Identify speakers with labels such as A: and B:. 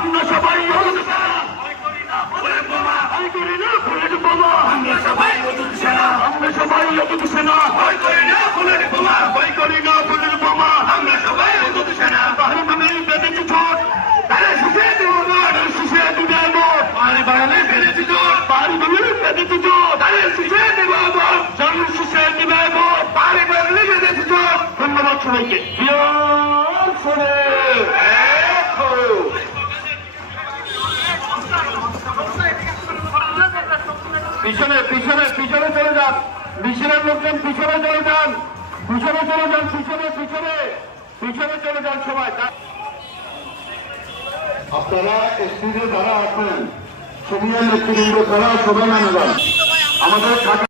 A: আমরা সবাই আমরা সবাই আমরা সবাই না ফুলের বোমা ভয় করি না ফুলের বোমা আমরা সবাই সেনা বেঁধেছি ছোট তাহলে শিশে দেব শিশে দিবে পানি বাড়ালে বেঁধেছি জোর তাহলে ধন্যবাদ সবাইকে। পিছনে পিছনে পিছনে চলে যান। লোকজন পিছনে চলে যান। পিছনে চলে যান, পিছনে পিছনে। পিছনে চলে যান সবাই। আপনারা স্ত্রীদের যারা আছেন সিনিয়র নেতৃবৃন্দ তারা সবাই নামে আমাদের